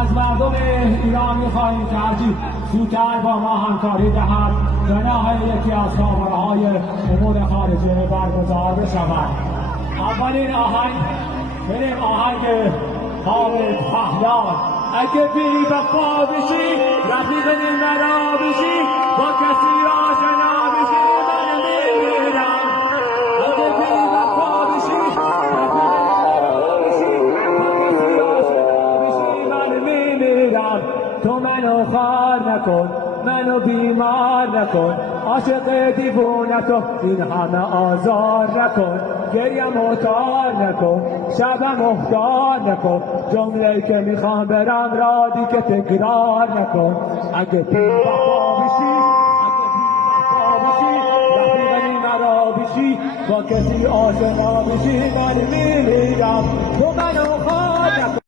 از مردم ایران می‌خواهیم که هرچی زودتر با ما همکاری دهد و نهایی یکی از سامانه‌های امور خارجه برگزار بشود. اولین آهنگ بریم آهنگ حامد پهلوان. اگه بی وفا بشی رفیق مرا بشی با کسی آشنا بشی من میمیرم. اگه بی وفا بشی رفیق مرا بشی با کسی آشنا بشی من میمیرم. تو منو خار نکن منو بیمار نکن عاشق دیوونتو این همه آزار نکن گریم مختار نکن شبم مختار نکن جمله که میخوام برم رادی که تکرار نکن. اگه بی وفا بشی رفیقی مرا بشی با کسی آشنا بشی من میمیرم. تو منو خار نکن